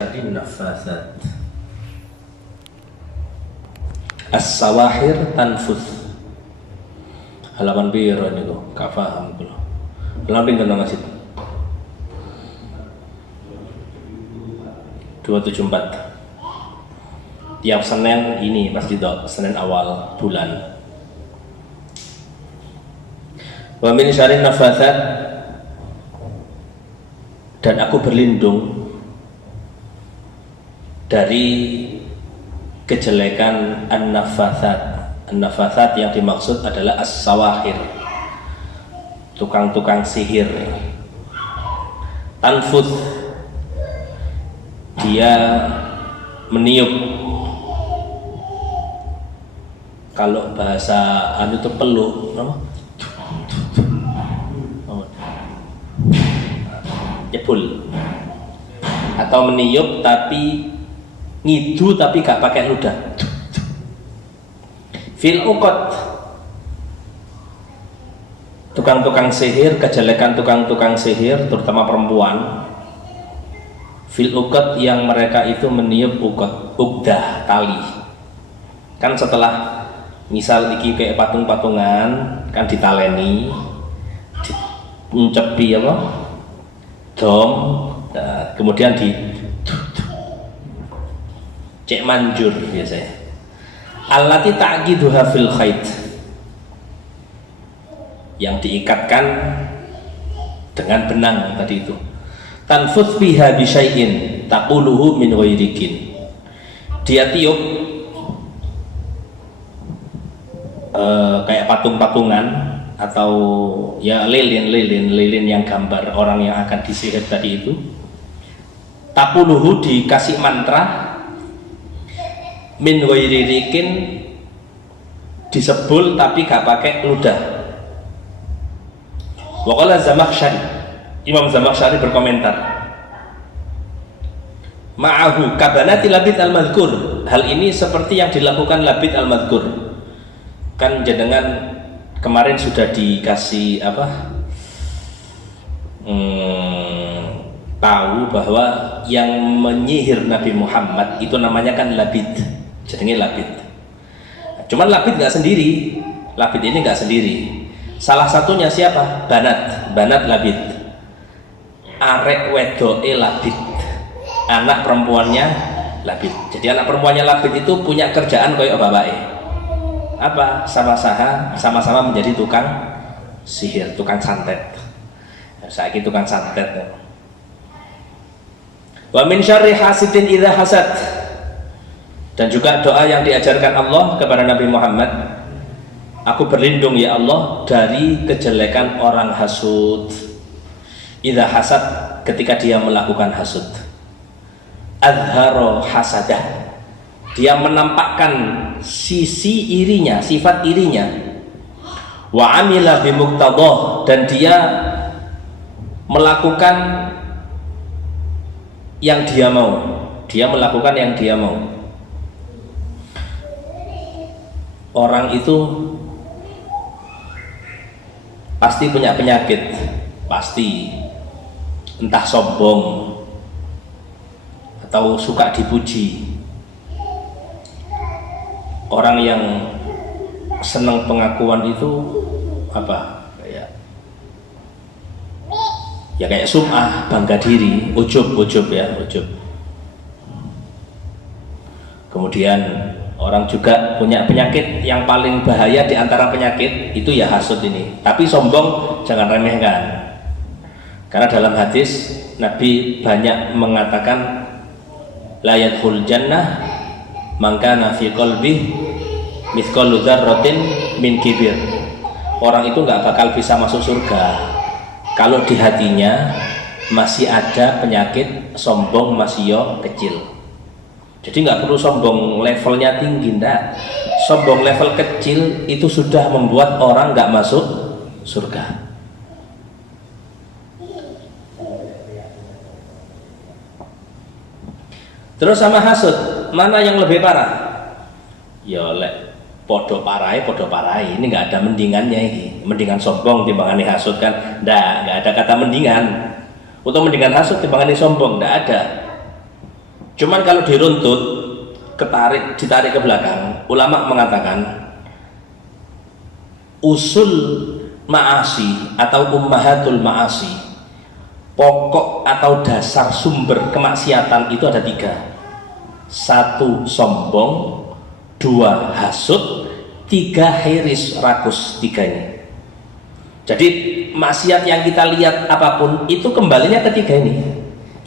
Nafasat as-sawahir tanfus halaman biru niku gak paham kula halaman pinten nang masjid 274 tiap Senin ini pasti Senin awal bulan. Wa min syarrin nafasat, dan aku berlindung dari kejelekan an-nafasat. An-nafasat yang dimaksud adalah as-sawahir, tukang-tukang sihir. Tanfus, dia meniup. Kalau bahasa anu itu peluk, apa? Jebul. Atau meniup tapi ngidu tapi gak pakai ludah. Fil uqad, tukang-tukang sihir, kejelekan tukang-tukang sihir terutama perempuan. Fil uqad, yang mereka itu meniup uqad, uqdah, tali. Kan setelah misal iki kayak patung-patungan kan ditaleni, dicepi apa? Dom, kemudian di cek manjur biasanya. Allati ta'qiduha fil khait, yang diikatkan dengan benang tadi itu. Tanfus biha bi syai'in taquluhu min ghairikin, dia tiup kayak patung-patungan atau ya lilin yang gambar orang yang akan disihir tadi itu. Taquluhu, dikasih mantra, min ghairi rikin, disebul tapi gak pakai ludah. Wa qala Zamakhsyari, Imam Zamakhsyari berkomentar, ma'ahu kabanati Labid al-Madhkur, hal ini seperti yang dilakukan Labid al-Madhkur. Kan jenengan kemarin sudah dikasih apa? Tahu bahwa yang menyihir Nabi Muhammad itu namanya kan Labid, jadinya Labid. Cuman Labid nggak sendiri, Labid ini nggak sendiri. Salah satunya siapa? Banat Labid. Arek wedoe Labid, anak perempuannya Labid. Jadi anak perempuannya Labid itu punya kerjaan kayak bapake. Apa? Sama-sama menjadi tukang sihir, tukang santet. Saiki tukang santet. Wa min syarri hasidin idza hasad, dan juga doa yang diajarkan Allah kepada Nabi Muhammad, aku berlindung ya Allah dari kejelekan orang hasud. Idza hasad, ketika dia melakukan hasud. Azharo hasadah, dia menampakkan sisi irinya, sifat irinya. Wa amila bimuqtadah, dan dia melakukan yang dia mau, dia melakukan yang dia mau. Orang itu pasti punya penyakit, pasti, entah sombong atau suka dipuji. Orang yang senang pengakuan itu apa? Ya kayak sum'ah, bangga diri, ujub. Kemudian orang juga punya penyakit yang paling bahaya di antara penyakit itu ya hasud ini. Tapi sombong jangan remehkan. Karena dalam hadis Nabi banyak mengatakan la yadkhul jannah man kana fi qalbi mithqalu dzarratin min kibir. Orang itu nggak bakal bisa masuk surga kalau di hatinya masih ada penyakit sombong, masih kecil. Jadi nggak perlu sombong levelnya tinggi, ndak. Sombong level kecil itu sudah membuat orang nggak masuk surga. Terus sama hasud, mana yang lebih parah? Ya lek podo parai, ini nggak ada mendingannya ini. Mendingan sombong timbangane hasud kan? Nggak ada kata mendingan. Untuk mendingan hasud timbangane sombong, nggak ada. Cuman kalau diruntut, ditarik ke belakang, ulama mengatakan usul ma'asi atau ummahatul ma'asi, pokok atau dasar sumber kemaksiatan itu ada 3. 1 sombong, 2 hasud, 3 hiris rakus. 3 ini. Jadi maksiat yang kita lihat apapun itu kembalinya ke 3 ini,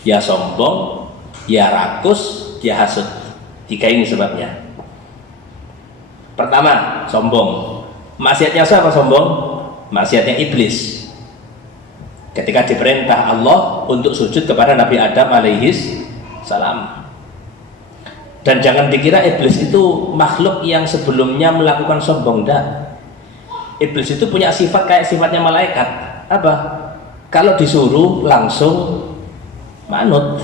ya sombong, ya rakus, ya hasud. 3 ini sebabnya. Pertama, sombong. Maksiatnya siapa sombong? Maksiatnya iblis. Ketika diperintah Allah untuk sujud kepada Nabi Adam alaihis salam. Dan jangan dikira iblis itu makhluk yang sebelumnya melakukan sombong. Dah. Iblis itu punya sifat kayak sifatnya malaikat. Apa? Kalau disuruh langsung manut.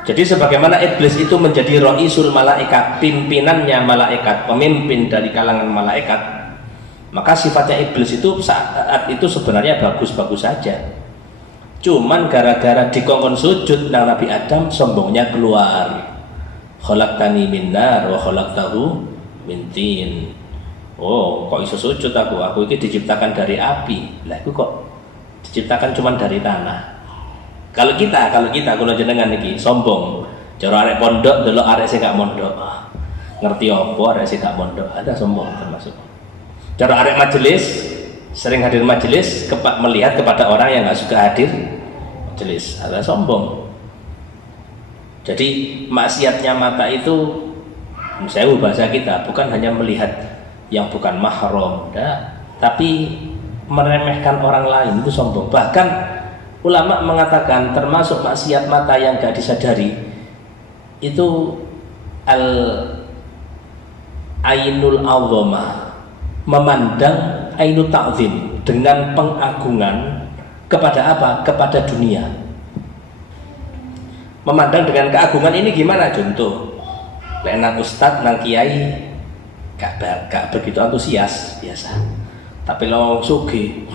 Jadi sebagaimana iblis itu menjadi roisul malaikat, pimpinannya malaikat, pemimpin dari kalangan malaikat, maka sifatnya iblis itu saat itu sebenarnya bagus-bagus saja. Cuman gara-gara dikongkon sujud nang Nabi Adam, sombongnya keluar. Khalaqtani min nar wa khalaqtahu min tin. Oh, kok iso sujud aku ini diciptakan dari api. Lah aku kok diciptakan cuman dari tanah. Kalau kita kula jenengan iki sombong, cara arek pondok delok arek sing gak mondok. Ngerti apa arek sing gak mondok? Ada sombong termasuk. Cara arek majelis, sering hadir majelis, melihat kepada orang yang gak suka hadir majelis, ada sombong. Jadi maksiatnya mata itu, saya bahasa kita, bukan hanya melihat yang bukan mahram, tapi meremehkan orang lain, itu sombong. Bahkan ulama mengatakan termasuk maksiat mata yang gak disadari itu ainul azamah, memandang ainul ta'zim dengan pengagungan kepada apa? Kepada dunia. Memandang dengan keagungan ini gimana? Contoh, nang ustad, nang kiai gak begitu antusias biasa, tapi lo sugih,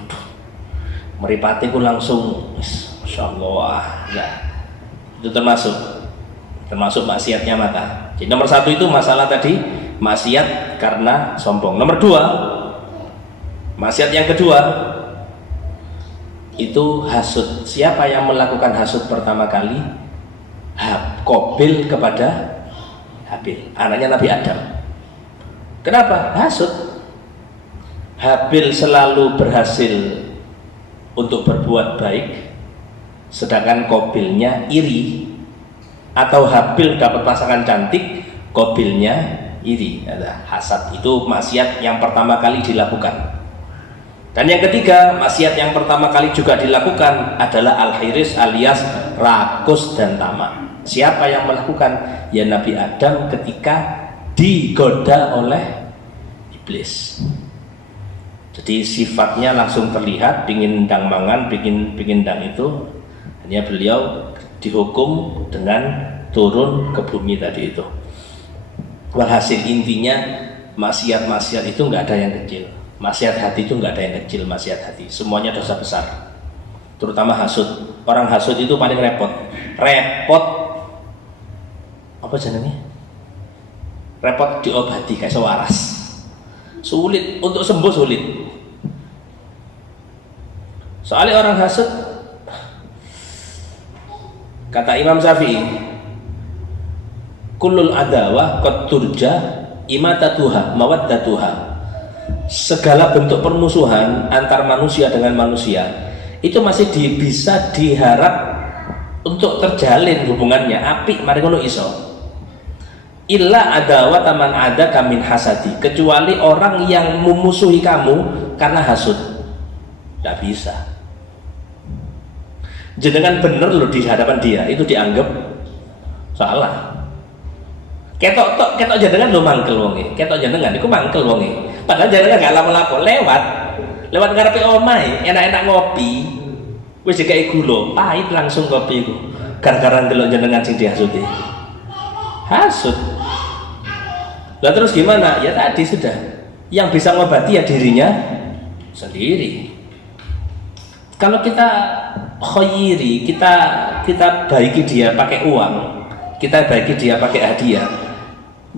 meripati ku langsung Masya Allah ya. Itu termasuk maksiatnya mata. Jadi nomor 1 itu masalah tadi, maksiat karena sombong. Nomor 2, maksiat yang kedua itu hasud. Siapa yang melakukan hasud pertama kali? Qabil kepada Habil, anaknya Nabi Adam. Kenapa? Hasud. Habil selalu berhasil untuk berbuat baik, sedangkan Qabilnya iri. Atau Habil dapat pasangan cantik, Qabilnya iri. Hasad itu maksiat yang pertama kali dilakukan. Dan yang ketiga, maksiat yang pertama kali juga dilakukan adalah al-hiris alias rakus dan tamak. Siapa yang melakukan? Ya Nabi Adam ketika digoda oleh iblis. Jadi sifatnya langsung terlihat, pingin ndang mangan, pingin ndang itu. Hanya beliau dihukum dengan turun ke bumi tadi itu. Walhasil intinya maksiat-maksiat itu nggak ada yang kecil. Maksiat hati itu nggak ada yang kecil, maksiat hati. Semuanya dosa besar. Terutama hasud. Orang hasud itu paling repot. Apa jenenge? Repot diobati kayak sewaras. Sulit untuk sembuh, sulit. Soalnya orang hasud, kata Imam Syafi'i, kullul adawah qad turja imatatuha mawaddatuha. Segala bentuk permusuhan antar manusia dengan manusia itu masih bisa diharap untuk terjalin hubungannya apik mari ngono iso. Illa adawa taman ada kamin hasadi, kecuali orang yang memusuhi kamu karena hasud. Tidak bisa. Jenengan bener loh di hadapan dia, itu dianggap salah. Ketok jenengan lo mangkel wonge, ketok jenengan iku mangkel wonge. Padahal jenengan gak lapo-lapo, lewat ngarepe omahe, enak-enak ngopi. Wis dikai gula, pahit langsung kopi iku. Gara-gara ndelok jenengan sing dihasuti. Hasud. Lah terus gimana? Ya tadi sudah. Yang bisa ngobati ya dirinya sendiri. Kalau kita khoyiri, kita kita baiki dia pakai uang, kita baiki dia pakai hadiah,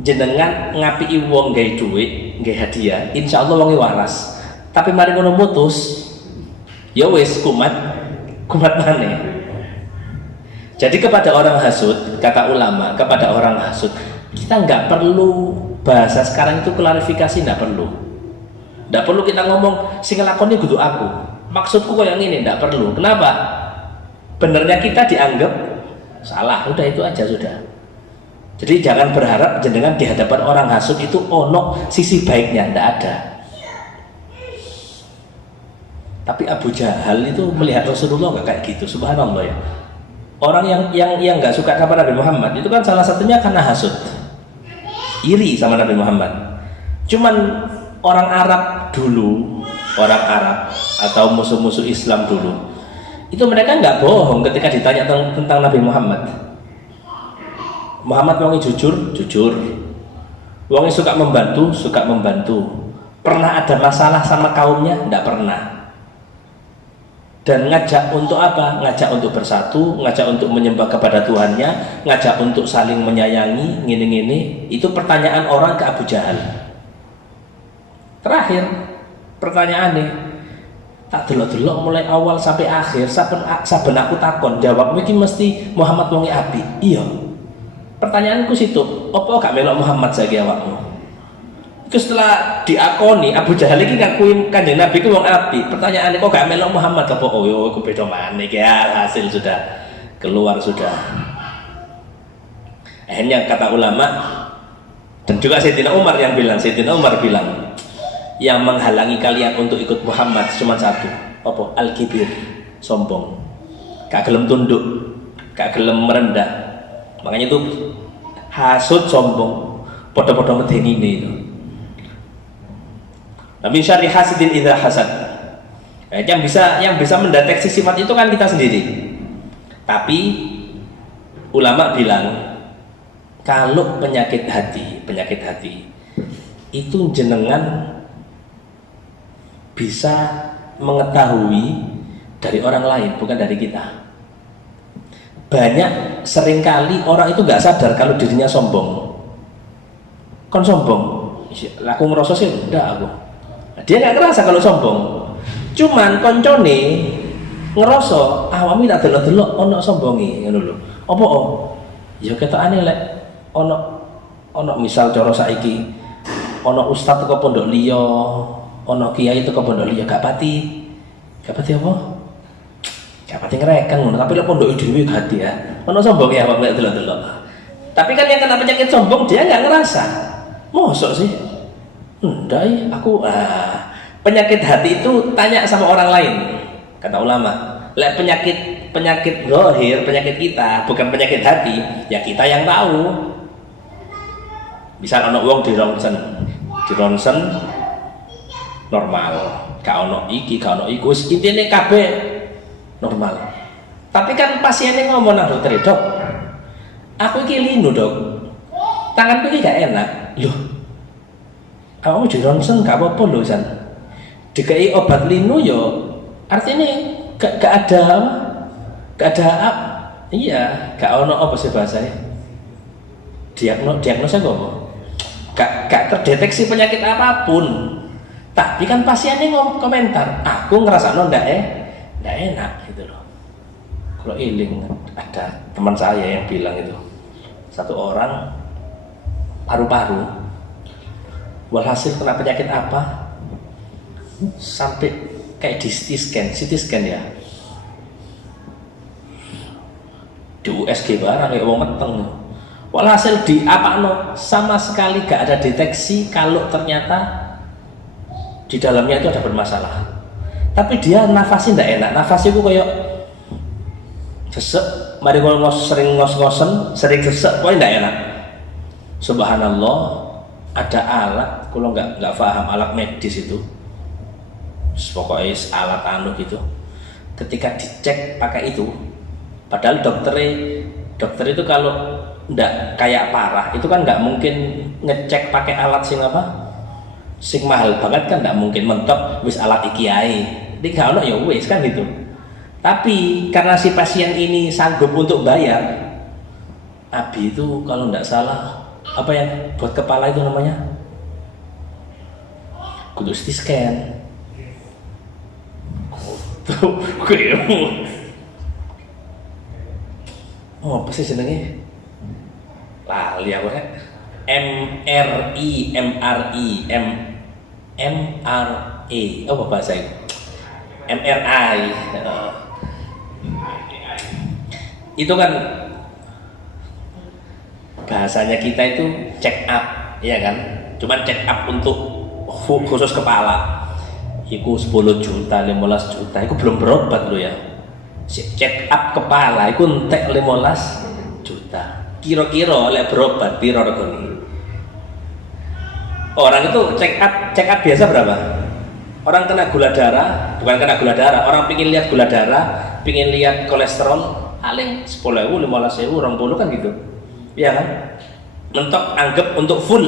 jenengan ngapiki wong gawe dhuwit, gawe hadiah, insyaallah wonge waras. Tapi mari ngono mutus, ya wis kumat maneh. Jadi kepada orang hasud, kata ulama, kepada orang hasud, kita nggak perlu bahasa sekarang itu klarifikasi, nggak perlu. Nggak perlu kita ngomong sing ngelakoni kudu aku. Maksudku kok yang ini, nggak perlu. Kenapa? Benernya kita dianggap salah, udah itu aja sudah. Jadi jangan berharap jenengan di hadapan orang hasud itu ono sisi baiknya, nggak ada. Tapi Abu Jahal itu melihat Rasulullah nggak kayak gitu, subhanallah ya. Orang yang nggak suka sama Nabi Muhammad itu kan salah satunya karena hasud, iri sama Nabi Muhammad. Cuman orang Arab dulu, orang Arab atau musuh-musuh Islam dulu, itu mereka nggak bohong ketika ditanya tentang Nabi Muhammad. Muhammad wongi jujur, wongi suka membantu. Pernah ada masalah sama kaumnya? Nggak pernah. Dan ngajak untuk apa? Ngajak untuk bersatu, ngajak untuk menyembah kepada Tuhannya, ngajak untuk saling menyayangi, ngene-ngene. Itu pertanyaan orang ke Abu Jahal. Terakhir pertanyaannya, tak delok-delok mulai awal sampai akhir, saben aku takon, jawabmu iki mesti Muhammad wonge apik. Iya. Pertanyaanku situ, opo gak melok Muhammad saiki awakmu? Itu setelah diakoni Abu Jahal iki ngakuin Kanjeng Nabi ku wong apik. Pertanyaannya kok gak melok Muhammad apa? Oh yo aku beda maneh ya, hasil sudah keluar sudah. Akhirnya kata ulama dan juga Sayyidina Umar yang bilang, yang menghalangi kalian untuk ikut Muhammad cuma satu, apa? Al-kibir, sombong. Gak gelem tunduk, gak gelem merendah. Makanya itu hasud, sombong, podo-podo medeni itu. Nabi syarri hasidin idza hasad. Yang bisa mendeteksi sifat itu kan kita sendiri. Tapi ulama bilang kalau penyakit hati itu jenengan bisa mengetahui dari orang lain, bukan dari kita. Banyak seringkali orang itu nggak sadar kalau dirinya sombong. Kon sombong, aku ngerasa sih enggak aku. Dia nggak ngerasa kalau sombong, cuman koncone ngerasa awami tak delok-delok ono sombongi ngono lho. Apa ya ketokane lek ono misal cara saiki ono ustaz teko pondok liya, ono kiai teko pondok liya gak pati apa? Gak pati ngereken ngono, tapi lek pondok dhewe hati ya. Ono sombong ya awak lek delok-delok. Tapi kan yang kena penyakit sombong dia nggak ngerasa. Mosok sih? Enggak, aku penyakit hati itu tanya sama orang lain, kata ulama. Lek penyakit zahir, penyakit kita bukan penyakit hati, ya kita yang tahu. Misal ono wong di ronsen normal, gak ono iki, gak ono iku, intine kabeh normal. Tapi kan pasiennya ngomong nang dokter, "Dok, aku iki linu, Dok. Tanganku iki gak enak." Loh, kamu di ronsen gak apa-apa loh San. Dikai obat linu yo artinya gak ada iya gak ono apa sih bahasanya diagnosa gak terdeteksi penyakit apapun. Tapi kan pasiennya ngomong komentar, aku ngerasa ndak enak gitu loh. Kalau iling ada teman saya yang bilang itu, satu orang paru-paru walhasil kena penyakit apa sampai kayak di CT scan ya, di USG barang kayak wong meteng. Walhasil di apa sama sekali gak ada deteksi kalau ternyata di dalamnya itu ada bermasalah. Tapi dia nafasnya tidak enak, nafasnya itu kayak sesek, mari sering ngos-ngosen, sering sesek, pokoknya tidak enak. Subhanallah, ada alat, kalau nggak paham alat medis itu, pokoknya alat gitu. Ketika dicek pakai itu, padahal dokter itu kalau nggak kayak parah, itu kan nggak mungkin ngecek pakai alat sing mahal banget kan, nggak mungkin mentok wis alat ikiai. Ini gak ono ya wis kan gitu. Tapi karena si pasien ini sanggup untuk bayar, Abi itu kalau tidak salah apa yang buat kepala itu namanya kudu CT scan. Tuh, oh apa sih jenenge? Lali aku rek. MRI, apa bahasa itu? MRI. Itu kan bahasanya kita itu check up, ya kan? Cuman check up untuk khusus kepala. Iku 10 juta, 15 juta, itu belum berobat lo ya. Check up kepala, itu entek 15 juta. Kira-kira oleh berobat piro regane? Orang itu check up biasa berapa? Orang kena gula darah, bukan kena gula darah, orang pingin lihat gula darah, pingin lihat kolesterol, paling 10.000, 15.000, 20 kan gitu. Iya kan? Mentok anggap untuk full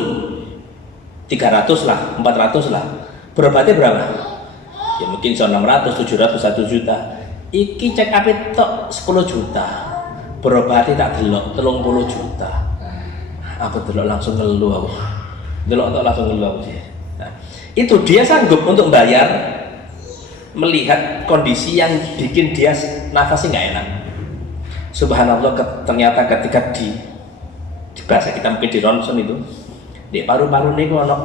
300 lah, 400 lah. Berobatnya berapa? Ya mungkin 600, 700, 1 juta. Iki check up itu 10 juta. Berobatnya tak delok 30 juta. Aku delok langsung ngeluh aku. Delok tak langsung ngeluh aku sih. Nah, itu dia sanggup untuk bayar melihat kondisi yang bikin dia nafasnya nggak enak. Subhanallah, ternyata ketika di bahasa kita mungkin di ronsen itu di paru-paru ini ono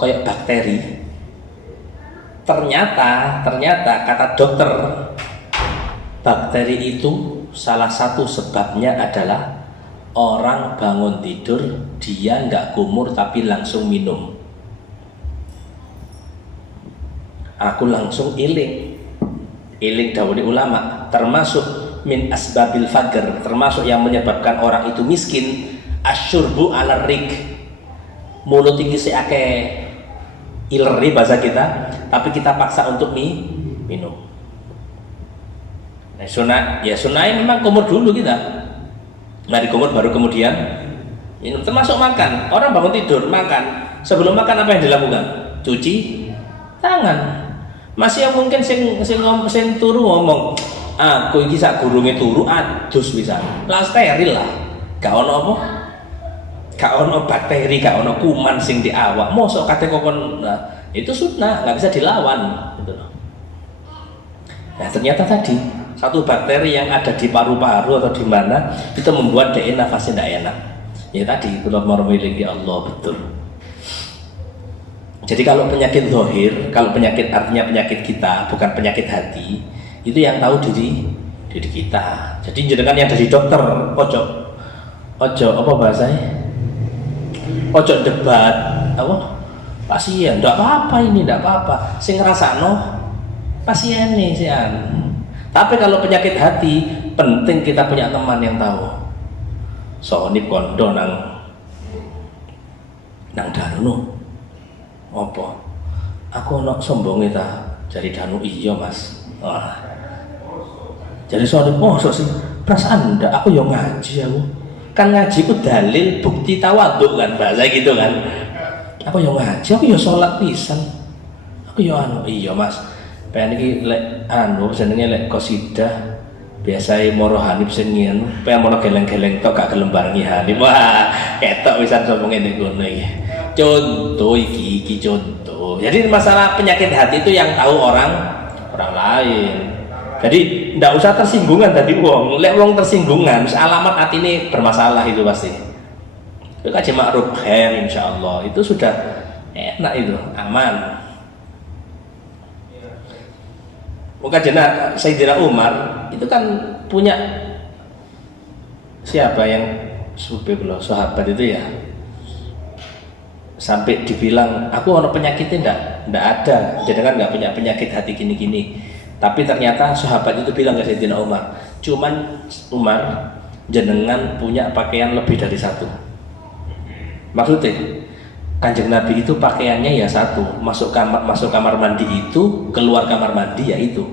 kayak bakteri. Ternyata kata dokter, bakteri itu salah satu sebabnya adalah orang bangun tidur dia nggak kumur tapi langsung minum. Aku langsung iling dawuh ulama, termasuk min asbabil faqr, termasuk yang menyebabkan orang itu miskin, asyurbu ala rik, mulut tinggi seake ileri bahasa kita, tapi kita paksa untuk minum. Nah, sunai memang kumur dulu kita, mari kumur baru kemudian minum. Termasuk makan, orang bangun tidur makan, sebelum makan apa yang dilakukan? Cuci tangan. Masih yang mungkin sing turu ngomong, aku iki sak gurunge turu adus bisa. Lah steril lah. Gak ono apa? Gak ono bakteri, gak ono kuman sing di awak. Mosok kate kokon, nah, itu sunnah, nggak bisa dilawan gitu loh. Nah, ternyata tadi satu bakteri yang ada di paru-paru atau di mana itu membuat dia nafasnya tidak enak. Ya tadi kalau mau memiliki Allah betul. Jadi kalau penyakit zahir, kalau penyakit artinya penyakit kita, bukan penyakit hati, itu yang tahu diri kita. Jadi jenengan yang dari dokter, ojo apa bahasanya? Ojo debat, apa? Pasien, enggak apa-apa ini, enggak apa-apa. Sing ngrasakno pasien nih sian. Tapi kalau penyakit hati, penting kita punya teman yang tahu. Soalnya kondo nang Danu. Apa? Aku nak sombongnya ta dari Danu, iya mas. Wah. Jadi soalnya sih perasaan ndak, aku yang ngaji aku. Kan ngaji itu dalil bukti tawaduk kan, bahasa gitu kan. Aku yang ngaji, aku yang sholat pisan. Aku yang iya mas. Pengen iki lek jenenge lek qasidah biasane moro Hanif sing ngene, pengen moro geleng-geleng tok gak gelem barengi Hanif. Wah, ketok pisan sombonge ning kono iki. Contoh iki contoh. Jadi masalah penyakit hati itu yang tahu orang lain. Jadi ndak usah tersinggungan tadi wong. Lek wong tersinggungan, alamat hati ini bermasalah itu pasti. Itu kaji ma'ruf khair insyaallah. Itu sudah enak itu, aman. Muka jenah Sayyidina Umar itu kan punya siapa yang sahabat itu ya, sampai dibilang aku ada penyakitnya ndak ada, jadi kan nggak punya penyakit hati gini-gini. Tapi ternyata sahabat itu bilang ke Sayyidina Umar, cuman Umar jenengan punya pakaian lebih dari satu. Maksudnya Kanjeng Nabi itu pakaiannya ya satu, masuk kamar mandi itu, keluar kamar mandi ya itu.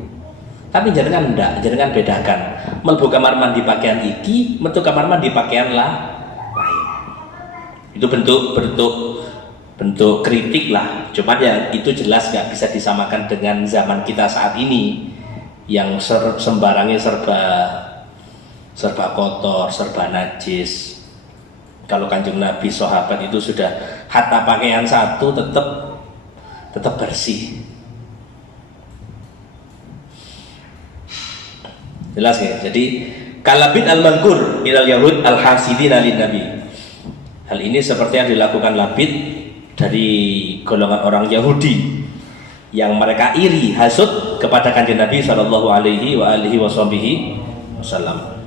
Tapi jenengan enggak, jenengan bedakan. Mlebu kamar mandi pakaian iki, metu kamar mandi pakaian lain. Itu bentuk kritik lah. Cuman ya itu jelas nggak bisa disamakan dengan zaman kita saat ini. yang sembarangnya serba kotor, serba najis. Kalau Kanjeng Nabi, sahabat itu sudah hatta pakaian satu tetap bersih. Jelas ya? Jadi kalabit al-mankur ilal yahud al-hasidina lin nabi. Hal ini seperti yang dilakukan Labid dari golongan orang Yahudi yang mereka iri, hasud kepada Kanjeng Nabi sallallahu alaihi wasallam.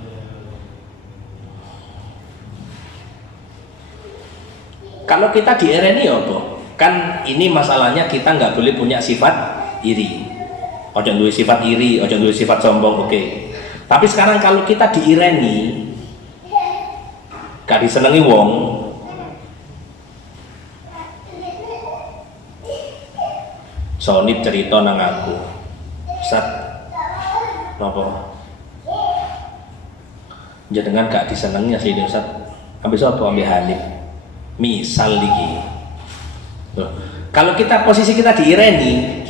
Kalau kita diereni apa? Kan ini masalahnya kita nggak boleh punya sifat iri. Ojo duwe sifat iri, ojo duwe sifat sombong, oke. Tapi sekarang kalau kita diireni, gak disenengi wong, Sonip cerita nang aku, Ustaz, napa? Jenengan gak disenengi sih Ustaz. Habis apa ambil Hanif? Misal lagi. Kalau posisi kita diireni,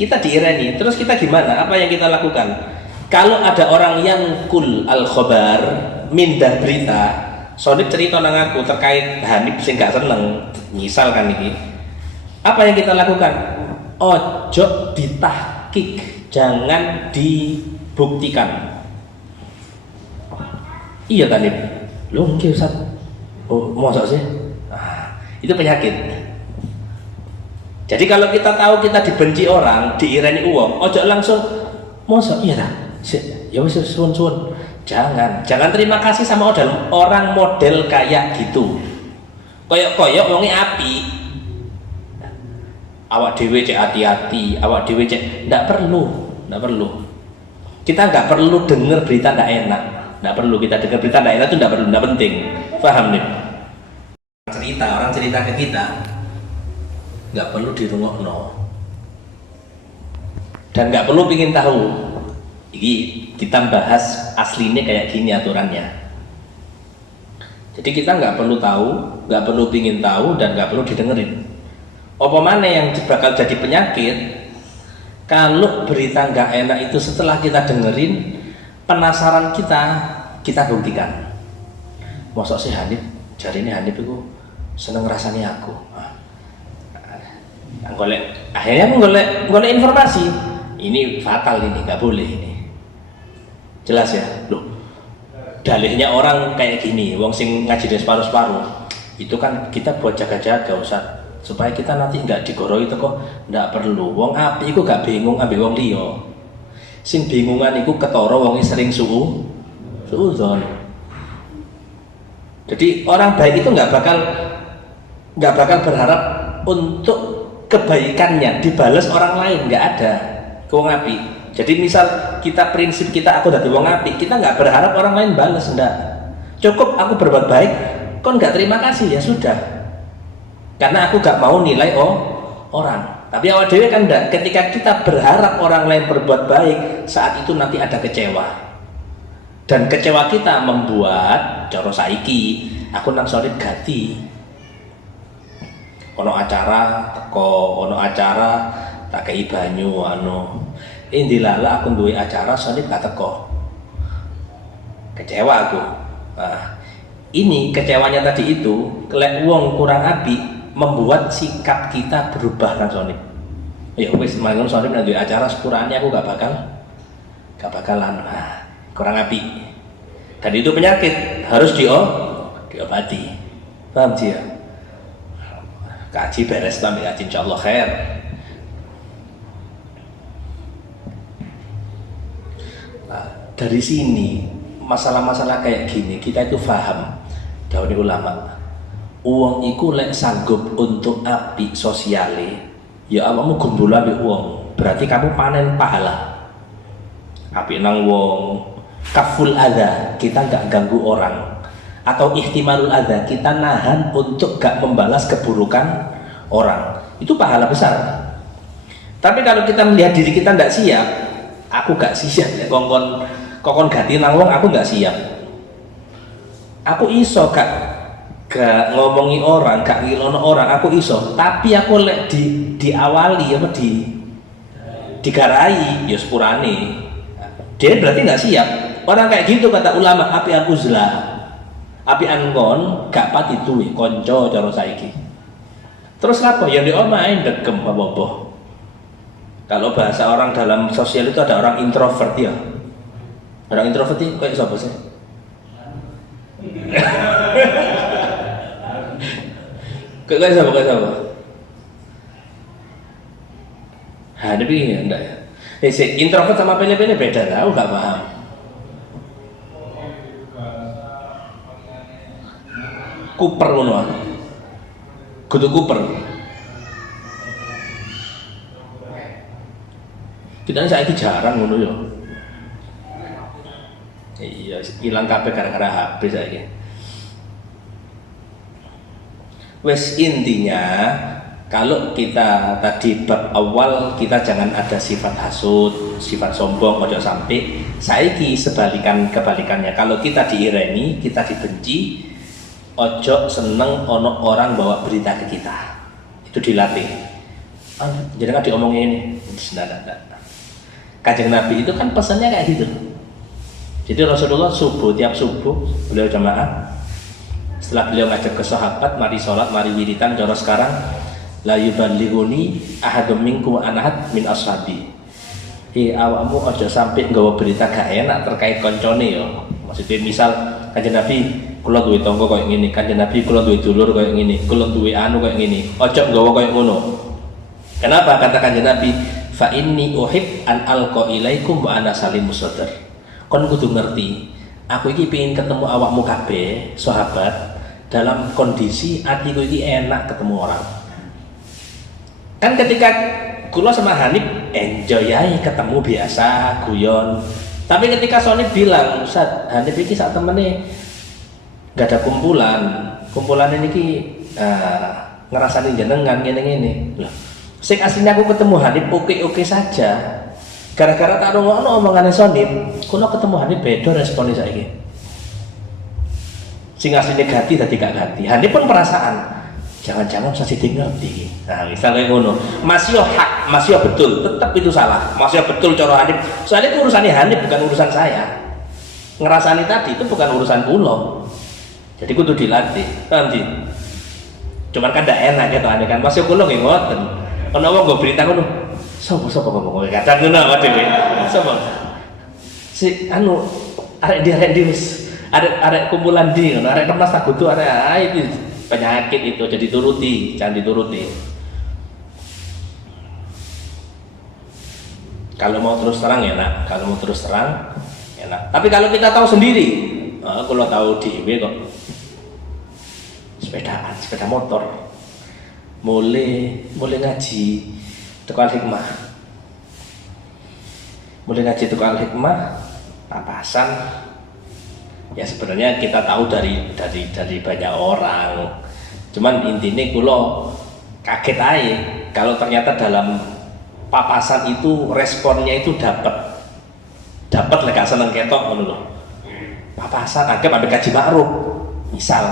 terus kita gimana? Apa yang kita lakukan? Kalau ada orang yang kul al khobar, mindah berita, Sonip cerita nang aku terkait Hanif sing gak seneng, misal kan ini, apa yang kita lakukan? Ojo ditahkik, jangan dibuktikan. Iya kan Nip? Loh mungkin Ustaz. Oh, masa sih? Itu penyakit. Jadi kalau kita tahu kita dibenci orang, diireni uang, ojo langsung masa iya dah. Ya wis suwun-suwun. Jangan terima kasih sama orang model kayak gitu. Koyok-koyok wonge api. Awak dhewe cek hati-hati, awak dhewe cek ndak perlu. Kita nggak perlu dengar berita ndak enak. Ndak perlu kita dengar berita ndak enak itu ndak perlu, ndak penting. Paham nih? Orang cerita ke kita nggak perlu dirungokno dan nggak perlu pingin tahu ini kita bahas aslinya kayak gini aturannya. Jadi kita nggak perlu tahu, nggak perlu pingin tahu, dan nggak perlu didengerin. Apa mana yang bakal jadi penyakit kalau berita nggak enak itu setelah kita dengerin, penasaran kita buktikan. Mosok sih Hanif, jari ini Hanif itu seneng rasanya aku. Akhirnya aku golek informasi. Ini fatal, ini nggak boleh ini. Jelas ya, loh. Dalihnya orang kayak gini, wong sing ngaji dari separuh-separuh, itu kan kita buat jaga-jaga Ustaz, supaya kita nanti nggak digoroi itu kok. Nggak perlu. Wong api itu gak bingung ambil wong liya. Sing bingungan itu ketara wong sering suudzon. Jadi orang baik itu nggak bakal berharap untuk kebaikannya dibalas orang lain, nggak ada ke wong api. Jadi misal prinsip kita aku dari wong api, kita nggak berharap orang lain balas, enggak. Cukup aku berbuat baik, kon nggak terima kasih ya sudah. Karena aku nggak mau nilai orang. Tapi awal dewe kan enggak. Ketika kita berharap orang lain berbuat baik, saat itu nanti ada kecewa. Dan kecewa kita membuat cara saiki aku nang Sonip gati. Ono acara tak kei banyu indilala aku duwe acara Sonip gak teko. Kecewa aku. Nah, ini kecewanya tadi itu kelek wong kurang api membuat sikap kita berubah kan Sonip. Ya wis manggon Sonip nang duwe acara sepurane aku gak bakalan kurang api. Dan itu penyakit harus diobati. Paham sih ya? Kaji beres tapi kaji insyaallah khair. Nah, dari sini masalah-masalah kayak gini kita itu paham dari ulama. Uang iku lek sanggup untuk api sosiale, ya awakmu gumbulan ambek uang, berarti kamu panen pahala. Api nang wong, kaful adza, kita nggak ganggu orang. Atau ihtimalul adza, kita nahan untuk gak membalas keburukan orang, itu pahala besar. Tapi kalau kita melihat diri kita tidak siap, aku gak siap ya kokon ganti nang wong, aku gak siap. Aku iso gak ngomongi orang, gak ngilono orang, aku iso. Tapi aku lek diawali apa digarai ya sepurane, dia berarti nggak siap. Orang kayak gitu kata ulama apian uzlah, apian kon gak pati duwe konco cara saiki. Terus apa yang diomain degem apa-apa. Kalau bahasa orang dalam sosial itu ada orang introvert ya. Orang introvert itu kayak siapa sih? Kayak siapa? Tapi enggak ya. Introvert sama pilih-pilih beda lah, aku nggak paham. Kuper ngono. Kudu kuper. Kita saiki jarang ngono ya. Iya, hilang kabeh gara-gara HP saiki. Wes intinya kalau kita tadi bab awal kita jangan ada sifat hasud, sifat sombong, ojo sampai saiki kebalikannya. Kalau kita diireni, kita dibenci, ojo seneng ono orang bawa berita ke kita. Itu dilatih. Jadi kan diomongin ini, Kanjeng Nabi itu kan pesannya kayak gitu. Jadi Rasulullah tiap subuh beliau jamaah. Setelah beliau ngajak ke sahabat, mari sholat, mari wiritan, cara sekarang la yuballighuni ahadum minkum anahad min ashabi. Awakmu aja sampai nggawa berita gak enak terkait koncone ya. Maksudnya misal Kanjeng Nabi kula duwe tangga koyo ngene, Kanjeng Nabi kula duwe dulur koyo ngene, kula duwe anu koyo ngene. Aja nggawa koyo ngono. Kenapa kata Kanjeng Nabi? Fa inni uhib an alqa ilaikum wa ana salimus sadar. Kon kudu ngerti, aku iki pengen ketemu awakmu kabeh, sahabat, dalam kondisi hatiku iki enak ketemu orang. Kan ketika kula sama Hanif enjoy aja ketemu biasa guyon. Tapi ketika Sonip bilang, "Ustaz, Hanif iki sak temene gak ada kumpulan ini ki ngerasani jenengan ngene-ngene." Loh, sing aslinya aku ketemu Hanif oke-oke saja. Gara-gara tak rungokno omongane Sonip, kula ketemu Hanif beda responnya saiki. Sing aslinya ganti dadi gak ganti. Hanif pun perasaan jangan-jangan saya jadi ngerti. Nah, misalnya ngono, masih hak, masih betul, tetap itu salah. Masih betul cara Hanif. Soalnya itu urusannya Hanif, bukan urusan saya. Ngerasani tadi itu bukan urusan kula. Jadi kudu dilatih, nanti. Cuman kan ndak enak gitu aneh kan. Masih kula nggih ngoten. Ana wong nggo berita ngono. Sopo ngomong kadang ngono awake dhewe. Sopo? Si anu arek arek kumpulan di ngono, arek kemas tak kudu arek iki penyakit itu jadi turuti, jangan dituruti. Kalau mau terus terang enak, enak. Tapi kalau kita tahu sendiri, kalau tahu dhewe kok sepeda motor, mulai ngaji tukang hikmah, papasan. Ya sebenarnya kita tahu dari banyak orang. Cuman intinya kulo kaget aja kalau ternyata dalam papasan itu responnya itu dapat gak seneng ketok ngono lho. Papasan anggap ambil kaji makruf. Misal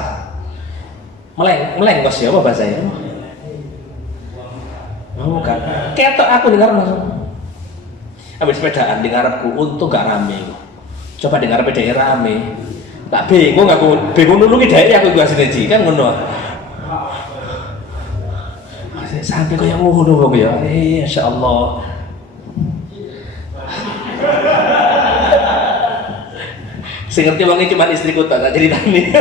meleng kos ya apa bahasanya? Oh kan. Ketok aku dengar langsung. Ambil sepedaan di ngarepku untung gak rame. Coba dengar PDI rame, tak bingung nulungi dari aku gua sini kan ngono. Sampai kau yang ngono kok ya, insya Allah. Sing ngerti wong iki cuma istriku tak ceritani.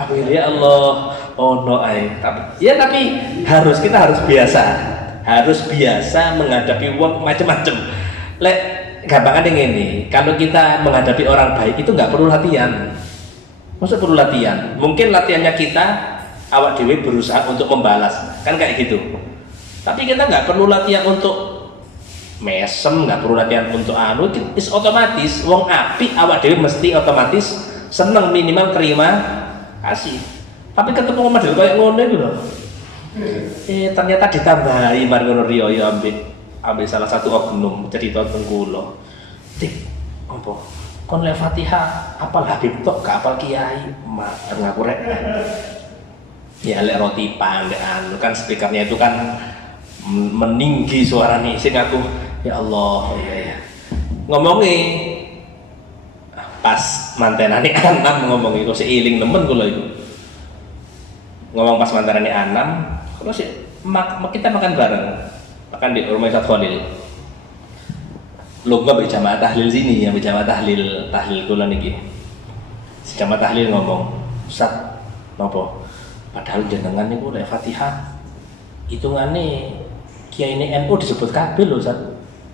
Aku ini ya Allah, oh no tapi kita harus biasa menghadapi wong macam-macam. Lek gampangan ini, kalau kita menghadapi orang baik itu nggak perlu latihan. Maksud perlu latihan? Mungkin latihannya kita awak dewi berusaha untuk membalas, kan kayak gitu. Tapi kita nggak perlu latihan untuk mesem, nggak perlu latihan untuk anu. Is otomatis, wong api awak dewi mesti otomatis seneng minimal terima kasih. Tapi ketemu model kayak ngono itu loh. Ternyata ditambahi margono riyo ambil salah satu oknum jadi tonton kula. Tik, apa? Kon le Fatihah apal Habib tok gak apal kiai, mater ngaku rek. Ya lek roti pan anu kan speakernya itu kan meninggi suarane sing aku ya Allah iya ngomongi pas mantenane Anam ngomongi kok seiling nemen kula itu ngomong pas mantenane Anam kalau kita makan bareng makan di rumah Ustaz Khalil lomba berjamaah tahlil sini ya berjamaah tahlil kula niki si jamaah tahlil ngomong Ustaz napa padahal jenengan niku lek Fatihah hitungane Kiai ini NU disebut kabel loh Ustaz.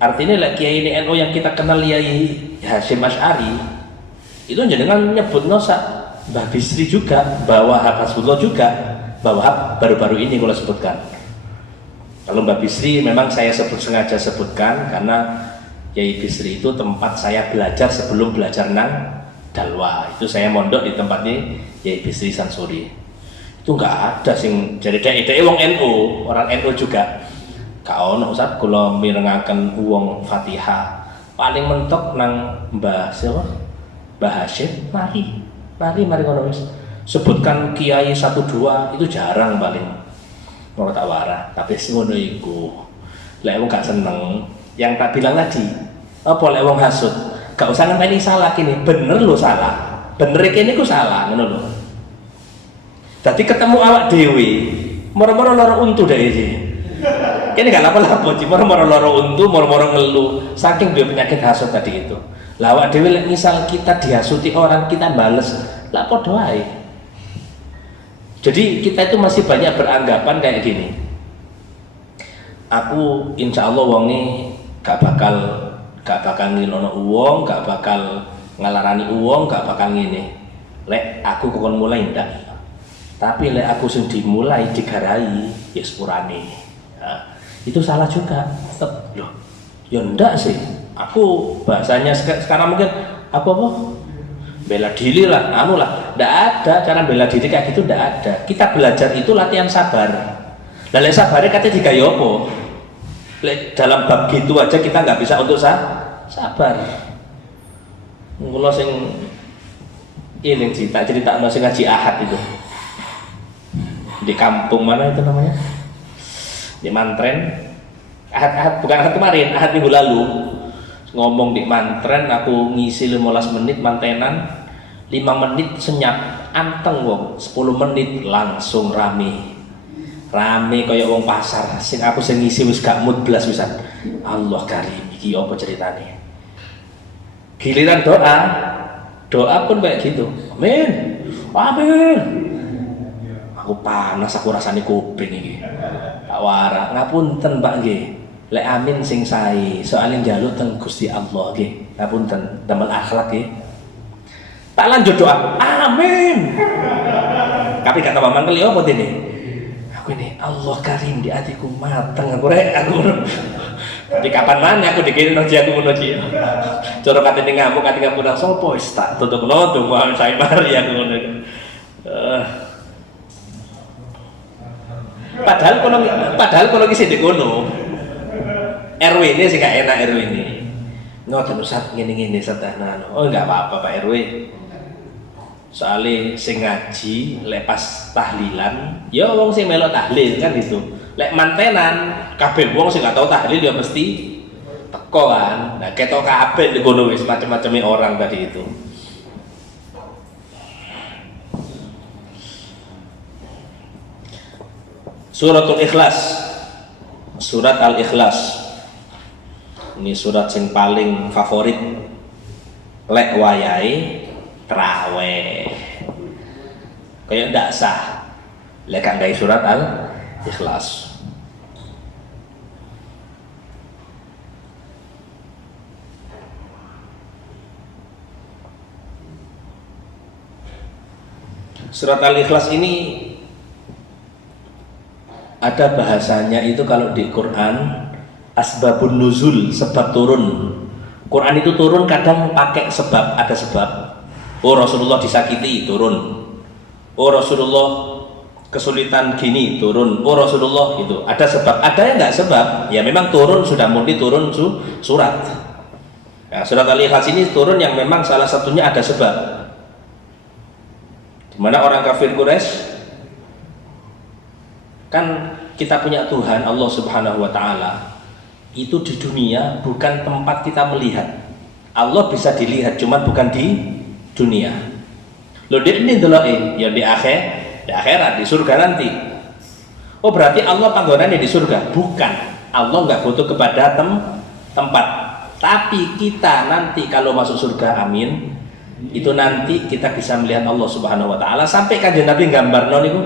Artinya lek Kiai ini NU yang kita kenal Yai Hasyim Asy'ari itu jenengan nyebut Sak Mbah Bisri juga, Mbah Wahab Hasbullah juga, Mbah Wahab baru-baru ini kalau sebutkan. Kalau Mbah Bisri memang saya sengaja sebutkan karena Yai Bisri itu tempat saya belajar sebelum belajar nang Dalwa. Itu saya mondok di tempatnya Yai Bisri Sansuri. Itu enggak ada sing jadi dhek wong NU, orang NU juga. Kau ono Ustaz kula mirengaken wong Fatihah paling mentok nang Mbah siapa? Mbah Hasyim mari ngono wis. Sebutkan kiai 1 2 itu jarang paling. Ora tak warah, tapi ngono iku. Lek wong gak seneng, yang tak bilang tadi, apa lek wong hasud, gak usah ngenteni salah kene, bener lho salah. Bener kene ku salah ngono lho. Dadi ketemu awak dhewe, moro-moro lara untu dak iki. Kene gak lapo-lapo, moro-moro lara untu, moro-moro ngeluh, saking dia penyakit hasud tadi itu. Lah awak dhewe lek misal kita dihasuti orang, kita bales, lah padha wae. Jadi kita itu masih banyak beranggapan kayak gini. Aku insya Allah wonge gak bakal ngilono uang, gak bakal ngalarani uang, gak bakal ngene. Lek aku kokon mulai ndak. Tapi lek aku sing dimulai digarai ya sepurane. Nah, itu salah juga. Tetep loh. Ya ndak sih. Aku bahasanya sekarang mungkin aku apa? Bela diri lah, anu lah. Ndak ada cara bela diri kayak gitu, ndak ada. Kita belajar itu latihan sabar. Lah lek sabare kate digawe apa? Lek dalam bab gitu aja kita nggak bisa untuk sabar. Mula sing ini cerita sing ngaji Ahad itu. Di kampung mana itu namanya? Di Mantren. Ahad bukan Ahad kemarin, Ahad minggu lalu. Ngomong di Mantren aku ngisi 15 menit mantenan, 5 menit senyap, anteng wong, 10 menit langsung rame kayak wong pasar. Sing aku sing ngisi wis gak mood blas wisan. Allah karim iki apa ceritane. Giliran doa pun kayak gitu. Amin. Amin. Aku panas aku rasane kuping iki. Tak warak ngapunten Pak nggih. Lek amin sing sae, soalnya njaluk teng Gusti Allah nggih. Ngapunten damel akhlak nggih. Tak lanjut doa. Amin. Tapi kata Paman kali apa dene? Aku ini Allah karim di hatiku mateng aku di kapan mana aku dikirim noji aku noji cara katanya ngamuk katanya pulang sopo tak tutup nodo mau saya mari aku padahal kalau kisah di kono RW ini sih gak enak RW ini ngoten Ustaz ngene-ngene setenan oh enggak apa-apa Pak RW soalnya sing ngaji lepas tahlilan ya wong sing melok tahlil kan itu lek mantenan kabeh wong sing gak tau tahlil ya mesti teko kan nah ketok kabeh di kono wis macam-macam orang tadi itu Suratul Ikhlas surat Al-Ikhlas ini surat sing paling favorit lek wayahe traweh kayak ndak sah lek gak gawe surat Al-Ikhlas surat Al-Ikhlas ini ada bahasanya itu kalau di Quran asbabun nuzul sebab turun Quran itu turun kadang pakai sebab ada sebab oh Rasulullah disakiti turun oh Rasulullah kesulitan gini turun oh Rasulullah gitu ada sebab ada yang nggak sebab ya memang turun sudah murni turun surat ya, surat Al-Ikhlas ini turun yang memang salah satunya ada sebab dimana orang kafir Quraisy kan kita punya Tuhan Allah Subhanahu wa taala itu di dunia bukan tempat kita melihat. Allah bisa dilihat cuman bukan di dunia. Loh dia ini deloke ya di akhirat di surga nanti. Oh berarti Allah panggonannya di surga? Bukan. Allah nggak butuh kepada tempat. Tapi kita nanti kalau masuk surga, amin, itu nanti kita bisa melihat Allah Subhanahu wa taala sampai kanjeng Nabi gambarno niku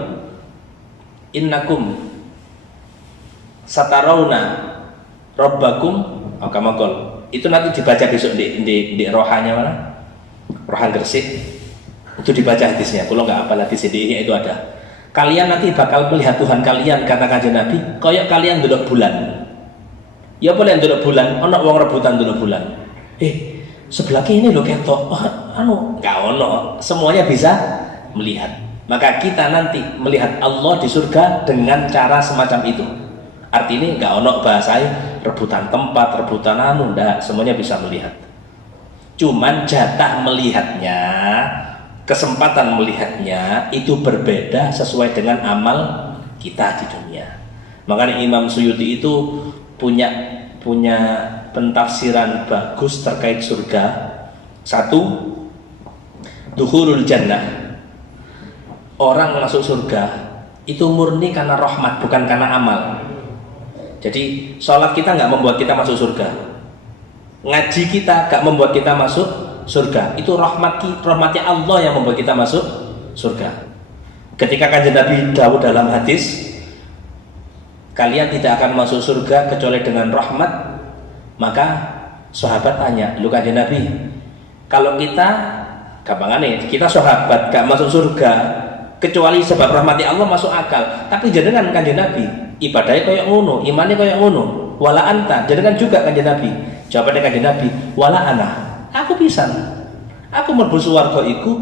innakum satarawna rabbakum akamakol. Itu nanti dibaca besok di rohanya mana? Rohan Gresik. Itu dibaca hadisnya. Kalau nggak apa hadis ini itu ada. Kalian nanti bakal melihat Tuhan kalian, kata kanjeng Nabi, koyok kalian delok bulan. Ya boleh delok bulan, ono wong rebutan delok bulan. Sebelah kini lo ketok, nggak ono. Semuanya bisa melihat. Maka kita nanti melihat Allah di surga dengan cara semacam itu. Artinya nggak ono bahasanya rebutan tempat, rebutan ndak, semuanya bisa melihat. Cuman jatah melihatnya, kesempatan melihatnya itu berbeda sesuai dengan amal kita di dunia. Makanya Imam Suyuti itu punya pentafsiran bagus terkait surga. Satu, dukhulul jannah, orang masuk surga itu murni karena rahmat, bukan karena amal. Jadi sholat kita nggak membuat kita masuk surga, ngaji kita nggak membuat kita masuk surga. Itu rahmatnya Allah yang membuat kita masuk surga. Ketika kanjeng Nabi dawuh dalam hadis, kalian tidak akan masuk surga kecuali dengan rahmat. Maka sahabat tanya, lu kanjeng Nabi, kalau kita gampangane kita sahabat gak masuk surga kecuali sebab rahmatnya Allah masuk akal. Tapi jenengan kanjeng Nabi ibadahnya kayak ngono, imannya kayak ngono, wala anta jenengan juga kanjeng Nabi. Jawabannya kanjeng Nabi, wala ana, aku pisan, aku mlebu swarga iku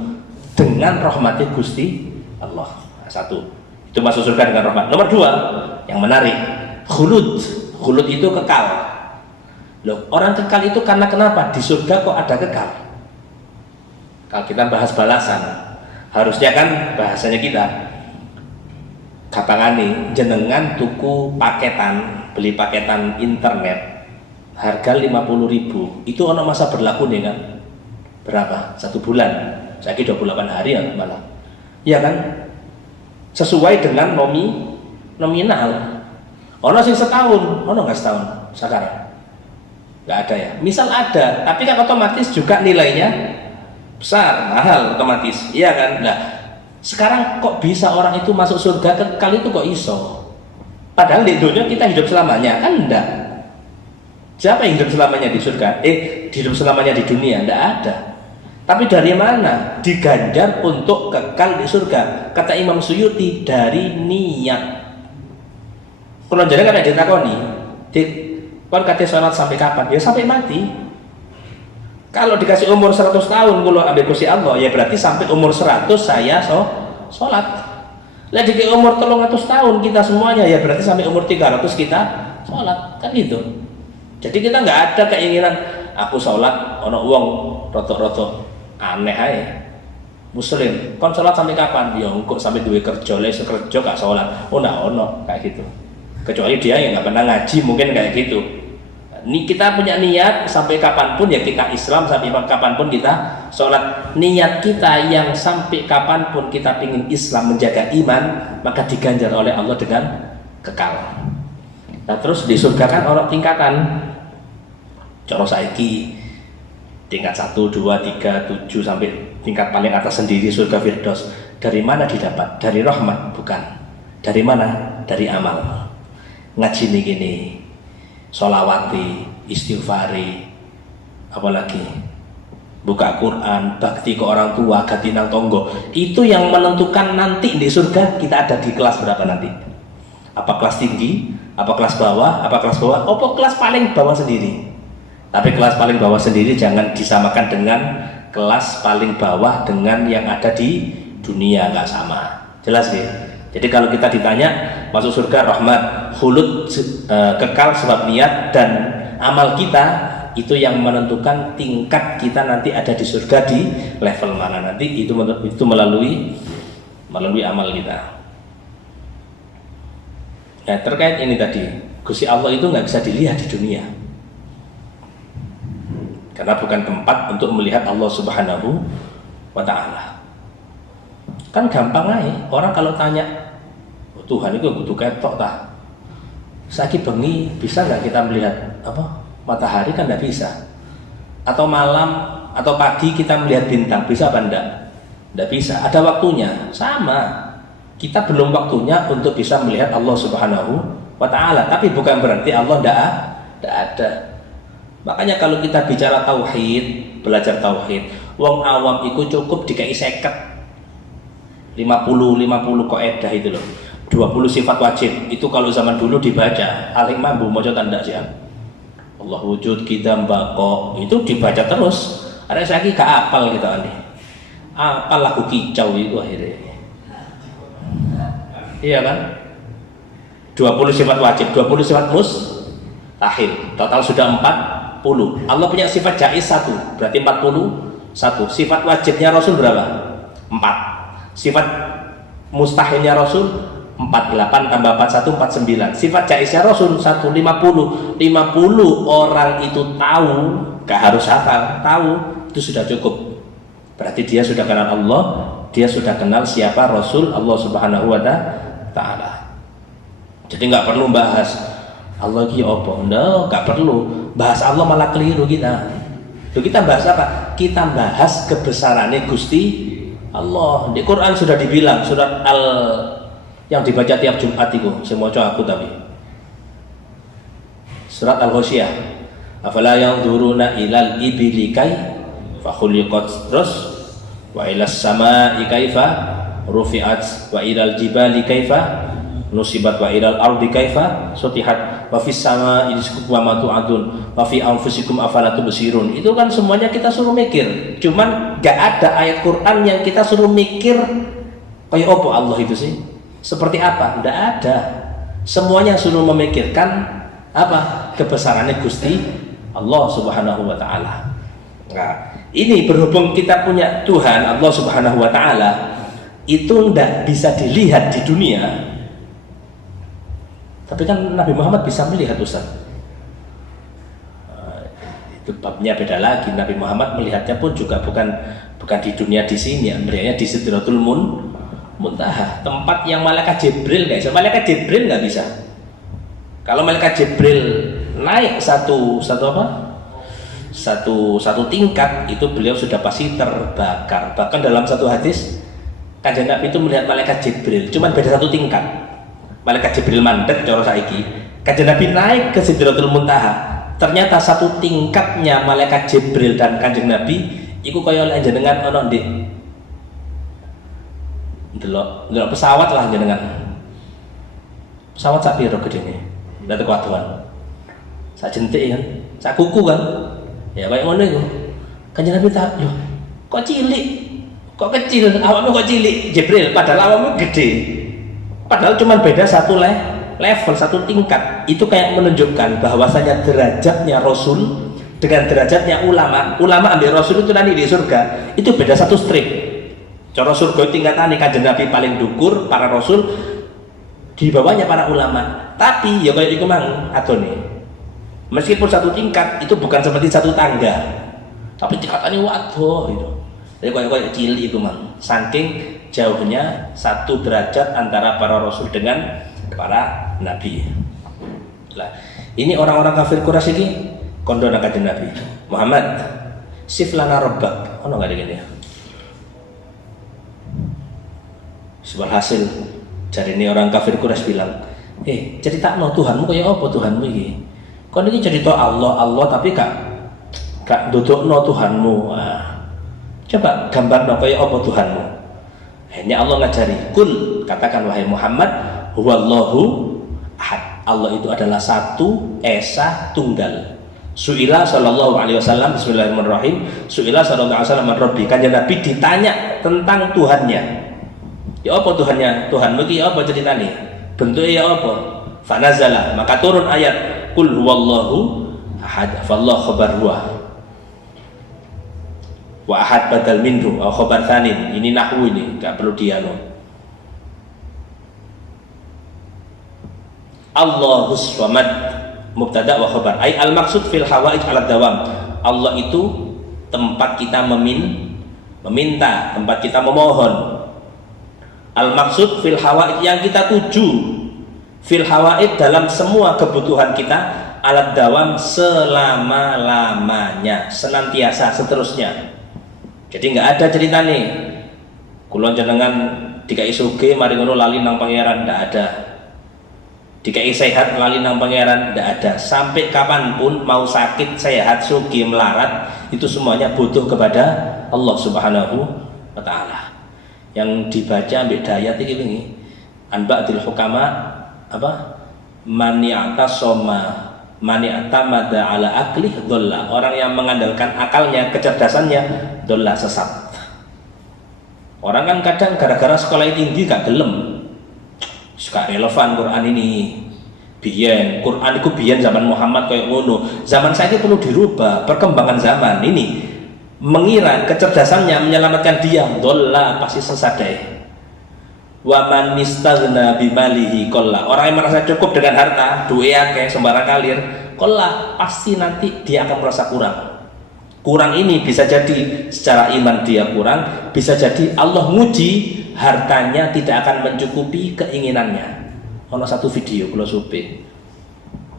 dengan rahmatnya Gusti Allah. Satu, itu masuk surga dengan rahmat. Nomor dua, yang menarik, khulud itu kekal. Loh, orang kekal itu karena kenapa? Di surga kok ada kekal? Kalau kita bahas balasan, harusnya kan bahasanya kita gampangane jenengan tuku paketan, beli paketan internet harga 50.000, itu ono masa berlaku nih kan? Berapa? 1 bulan. Saya kira 28 hari ya malah. Iya kan? Sesuai dengan nominal. Ono sing setahun, ono nggak setahun sekarang? Nggak ada ya. Misal ada, tapi kan otomatis juga nilainya besar, mahal otomatis. Iya kan? Nah, sekarang kok bisa orang itu masuk surga kekal itu kok iso? Padahal di dunia kita hidup selamanya, kan enggak. Siapa yang hidup selamanya di surga? Hidup selamanya di dunia? Enggak ada. Tapi dari mana? Diganjar untuk kekal di surga. Kata Imam Suyuti, dari niat. Kalau jadi kan ada ditakoni, kon kate sholat sampai kapan? Ya sampai mati. Kalau dikasih umur 100 tahun kalau ambil kursi Allah, ya berarti sampai umur 100 saya sholat. Lah dikasih umur 300 tahun kita semuanya, ya berarti sampai umur 300 kita sholat. Kan gitu. Jadi kita nggak ada keinginan aku sholat ono uang rotok-rotok aneh aja. Muslim, kon sholat sampai kapan? Ya engkau sampai duwe kerja, les kerja gak sholat. Oh nah ono kayak gitu. Kecuali dia yang nggak pernah ngaji mungkin kayak gitu. Ini kita punya niat sampai kapanpun ya kita Islam, sampai kapanpun kita sholat. Niat kita yang sampai kapanpun kita ingin Islam, menjaga iman, maka diganjar oleh Allah dengan kekal. Nah terus di surga kan orang tingkatan. Cara saiki tingkat 1, 2, 3, 7 sampai tingkat paling atas sendiri surga Firdaus. Dari mana didapat? Dari rahmat? Bukan. Dari mana? Dari amal. Ngaji nih gini, sholawati, istighfari, apalagi buka Quran, bakti ke orang tua, ganti nang tonggo. Itu yang menentukan nanti di surga kita ada di kelas berapa nanti. Apa kelas tinggi, apa kelas bawah, apa kelas bawah, apa kelas paling bawah sendiri. Tapi kelas paling bawah sendiri jangan disamakan dengan kelas paling bawah dengan yang ada di dunia, nggak sama. Jelas ya? Jadi kalau kita ditanya masuk surga rahmat, khulud kekal sebab niat dan amal kita, itu yang menentukan tingkat kita nanti ada di surga di level mana nanti, itu melalui amal kita. Nah, terkait ini tadi, Gusti Allah itu nggak bisa dilihat di dunia, karena bukan tempat untuk melihat Allah Subhanahu wa Ta'ala. Kan gampang aja, orang kalau tanya, oh, Tuhan itu butuh ketok tah. Saiki bengi bisa nggak kita melihat matahari? Kan nggak bisa. Atau malam atau pagi kita melihat bintang, bisa apa enggak? Nggak bisa. Ada waktunya. Sama. Kita belum waktunya untuk bisa melihat Allah Subhanahu wa Ta'ala. Tapi bukan berarti Allah nggak ada. Makanya kalau kita bicara tauhid, belajar tauhid, wong awam itu cukup dikai 50 kaidah itu loh. 20 sifat wajib. Itu kalau zaman dulu dibaca, alim mampu maca tanda sih. Allah wujud, kita bako, itu dibaca terus. Ada lagi gak apal kita nih. Apal lagu kicau itu akhirnya. Iya kan? 20 sifat wajib, 20 sifat mustahil. Total sudah 40. Allah punya sifat jaiz 1, berarti 41. Sifat wajibnya Rasul berapa? 4. Sifat mustahilnya Rasul 48 tambah 41 49. Sifat jaiznya Rasul 150. 50 orang itu tahu, gak harus hafal, tahu, itu sudah cukup. Berarti dia sudah kenal Allah, dia sudah kenal siapa Rasul Allah Subhanahu wa Ta'ala. Jadi nggak perlu bahas Allah ki opo, nggak perlu bahas Allah, malah keliru kita. Kita bahas apa? Kita bahas kebesarannya Gusti Allah. Di Quran sudah dibilang, surat Al yang dibaca tiap Jumat itu, saya mau coba aku tapi surat Al-Ghasyiyah. Afala yanzuruna ilal ibili kaifa khuliqat, terus wa ilas samaa'i kaifa rufi'at wa ilal jibali kaifa nusibat wa ilal ardi kaifa sutihat wa fis samaa'i rizqukum wa ma tu'adun wa fi anfusikum afala tubsirun. Itu kan semuanya kita suruh mikir. Cuman gak ada ayat Quran yang kita suruh mikir kayak apa Allah itu sih, seperti apa, ndak ada. Semuanya suruh memikirkan apa? Kebesarannya Gusti Allah Subhanahu wa Ta'ala. Nah, ini berhubung kita punya Tuhan Allah Subhanahu wa Ta'ala, itu ndak bisa dilihat di dunia. Tapi kan Nabi Muhammad bisa melihat, Ustaz. Itu babnya beda lagi. Nabi Muhammad melihatnya pun juga bukan di dunia di sini, melihatnya di Sidratul Muntaha, tempat yang malaikat Jibril nggak bisa. Malaikat Jibril nggak bisa. Kalau malaikat Jibril naik satu tingkat, itu beliau sudah pasti terbakar. Bahkan dalam satu hadis, Kanjeng Nabi itu melihat malaikat Jibril, cuman beda satu tingkat. Malaikat Jibril mandek cara saiki. Kanjeng Nabi naik ke Sidratul Muntaha. Ternyata satu tingkatnya malaikat Jibril dan Kanjeng Nabi iku kaya oleh jenengan ana ndek delok pesawat lah jenengan. Pesawat sak piro gedene? Ndak teko adoan. Sak jentik kan, sak kuku kan. Ya kayak ngono iku. Kanjeng Nabi tak, "Loh, kok cilik? Kok kecil? Awakmu kok cilik?" Jibril, padahal awakmu gede. Padahal cuma beda satu level, satu tingkat. Itu kayak menunjukkan bahwasanya derajatnya Rasul dengan derajatnya ulama ambil Rasul itu nanti di surga itu beda satu strip. Cara surga tingkatan Kanjeng Nabi paling dukur, para Rasul di bawahnya para ulama. Tapi ya kayak itu mang atone. Meskipun satu tingkat itu bukan seperti satu tangga, tapi tingkatannya waduh gitu. Jadi kayak cilik itu mang. Saking jauhnya satu derajat antara para Rasul dengan para Nabi. Lah, ini orang-orang kafir Quraisy ini kondo nang Kanjeng Nabi. Muhammad, siflana rabbak. Ono enggak dene ya? Hasil jadi ini orang kafir Quraisy bilang, cerita no Tuhanmu kayak apa Tuhanmu ini? Kau ini cerita Allah tapi gak duduk no Tuhanmu. Coba gambar no kayak apa Tuhanmu? Ini Allah ngajari, kul, katakan wahai Muhammad, huwallahu ahad. Allah itu adalah satu, esa, tunggal. Su'ila sallallahu alaihi wasallam, bismillahirrahmanirrahim. Su'ila sallallahu alaihi wasallam Rabbi. Kanjeng Nabi ditanya tentang Tuhannya. Ya apa Tuhannya? Tuhanmu iki apa ceritane? Bentuknya ya apa? Fanazala, maka turun ayat qul huwallahu ahad, fallahu khabar wa ahad badal minhu atau khabar tsanin. Ini nahwu, ini enggak perlu dianu. Allahus samad mubtada wa khabar. Ai al maksud fil hawaij ala dawam. Allah itu tempat kita meminta, tempat kita memohon. Al maksud fil hawaij, yang kita tuju fil hawaij dalam semua kebutuhan kita, alat dawam selama-lamanya, senantiasa, seterusnya. Jadi nggak ada cerita nih kulon jenengan dikai sugih mari ngono lali nang pangeran, nggak ada. Dikai sehat lali nang pangeran, nggak ada. Sampai kapanpun mau sakit, sehat, sugih, melarat, itu semuanya butuh kepada Allah Subhanahu wa ta'ala. Yang dibaca ambek dayat ini anba'dil hukama apa? Mani'atamada ala aklih dolla. Orang yang mengandalkan akalnya, kecerdasannya, dolla, sesat. Orang kan kadang gara-gara sekolah tinggi gak gelem, suka relevan Quran ini. Biyen Quran itu biyen zaman Muhammad kayak ngono. Zaman saya perlu dirubah, perkembangan zaman ini. Mengira kecerdasannya menyelamatkan dia, dolla, pasti sesat deh. Wa man istaghna bimalihi qalla. Orang yang merasa cukup dengan harta, duwe akeh sembarang kalir, qalla, pasti nanti dia akan merasa kurang. Kurang ini bisa jadi secara iman dia kurang, bisa jadi Allah nguji hartanya tidak akan mencukupi keinginannya. Ono satu video kula supe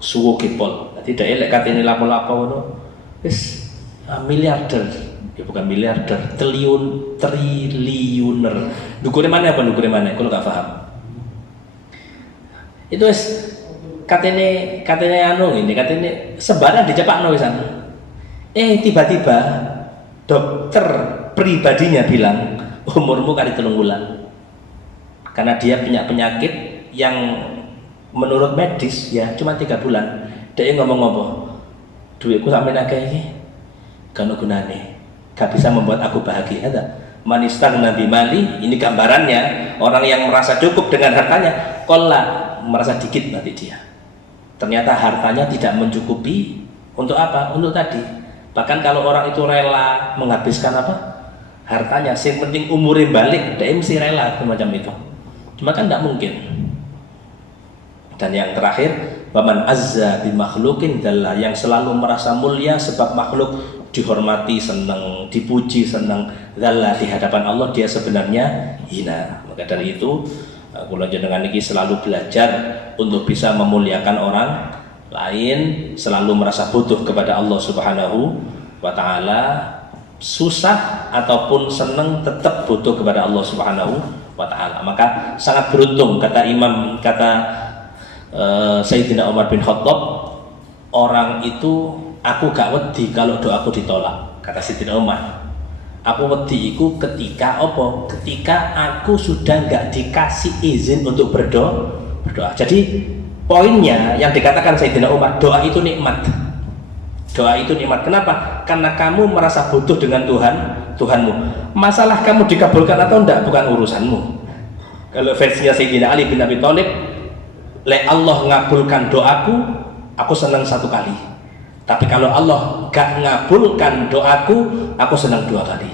suwo kepol, tidak elek katene lapo-lapo ngono. Wis miliarder, ya bukan miliarder, triliuner. Dukure mana apa dukure mana? Kalau gak paham. Itu wis katene anu ini, katene sembarang dicepakno wisan. Tiba-tiba dokter pribadinya bilang umurmu kali 3 bulan, karena dia punya penyakit yang menurut medis ya cuma 3 bulan. Dia ngomong apa? Duitku sampai akeh iki gak ono gunane, gak bisa membuat aku bahagia. Manistan nabi mali, ini gambarannya orang yang merasa cukup dengan hartanya, kolla, merasa dikit nanti dia. Ternyata hartanya tidak mencukupi untuk apa? Untuk tadi. Bahkan kalau orang itu rela menghabiskan apa? Hartanya, yang penting umurnya balik, dia mesti rela semacam itu. Cuma kan tidak mungkin. Dan yang terakhir, waman azza bi makhlukin dalla, yang selalu merasa mulia sebab makhluk dihormati, senang, dipuji, senang, dalla, di hadapan Allah dia sebenarnya hina. Maka dari itu, kula jenengan iki selalu belajar untuk bisa memuliakan orang lain, selalu merasa butuh kepada Allah Subhanahu wa ta'ala, susah ataupun senang tetap butuh kepada Allah Subhanahu wa ta'ala. Maka sangat beruntung kata Sayyidina Umar bin Khattab, orang itu aku gak wedi kalau doaku ditolak, kata Sayyidina Umar. Aku wedi iku ketika apa? Ketika aku sudah gak dikasih izin untuk berdoa. Jadi poinnya yang dikatakan Sayyidina Umar, doa itu nikmat. Doa itu nikmat. Kenapa? Karena kamu merasa butuh dengan Tuhanmu. Masalah kamu dikabulkan atau enggak bukan urusanmu. Kalau versinya Sayyidina Ali bin Abi Thalib, le Allah ngabulkan doaku, aku senang 1 kali. Tapi kalau Allah gak ngabulkan doaku, aku senang 2 kali.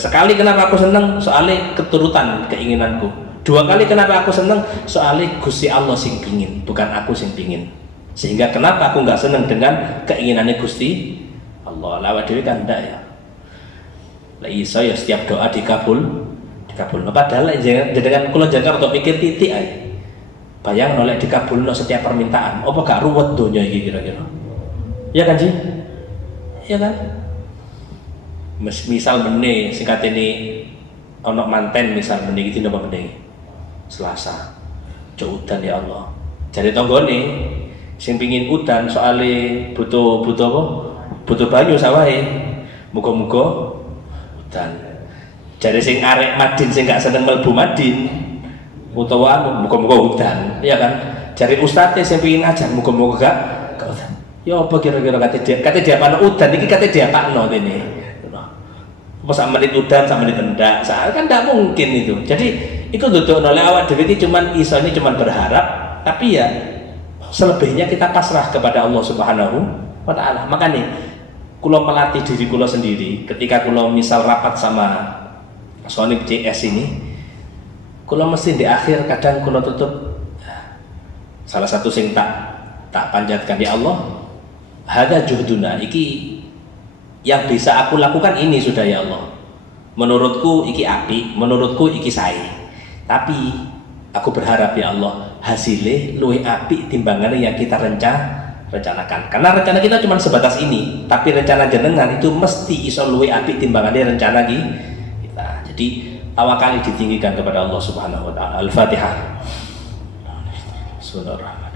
Sekali kenapa aku senang? Soalnya keturutan keinginanku. 2 kali kenapa aku seneng? Soalnya Gusti Allah sing pingin, bukan aku sing pingin. Sehingga kenapa aku nggak seneng dengan keinginannya Gusti Allah? Lawat dewi kan enggak ya. Lah iso ya setiap doa dikabul. Padahal dengan kula jangan untuk pikir titik aja. Bayang nolak dikabulno setiap permintaan. Apa gak ruwet donya iki kira-kira? Ya kan sih? Ya kan? Misal meneh singkat ini ono manten misal meneh iki napa meneh? Selasa udan ya Allah, jadi tonggone sing pingin udan soalnya butuh apa? Butuh banyu sawahe, muga-muga udan. Jadi sing arek Madin sing gak seneng mlebu Madin utawa muga-muga udan, ya kan? Jadi ustadz sing pingin ngajar muga-muga gak udan. Ya apa kira-kira kate dia apa udan iki kate dia pakno ini. Apa sak menit udan, sak menit enggak, kan tidak mungkin itu. Jadi itu duduk oleh awak dhewe iki cuman berharap, tapi ya selebihnya kita pasrah kepada Allah Subhanahu wa ta'ala. Makanya kula melatih diri kula sendiri ketika kula misal rapat sama Sonik CS ini, kula mesti di akhir kadang kula tutup Salah satu sing tak panjatkan, ya Allah, hadza juhduna, iki yang bisa aku lakukan ini sudah ya Allah. Menurutku iki api, menurutku iki sae. Tapi aku berharap ya Allah, hasilnya luwih api timbangannya yang kita rencanakan. Karena rencana kita cuma sebatas ini, tapi rencana jenengan itu mesti iso luwih api timbangannya rencana kita. Jadi tawakal ditinggikan kepada Allah Subhanahu wa taala. Al-Fatihah. Bismillahirrahmanirrahim.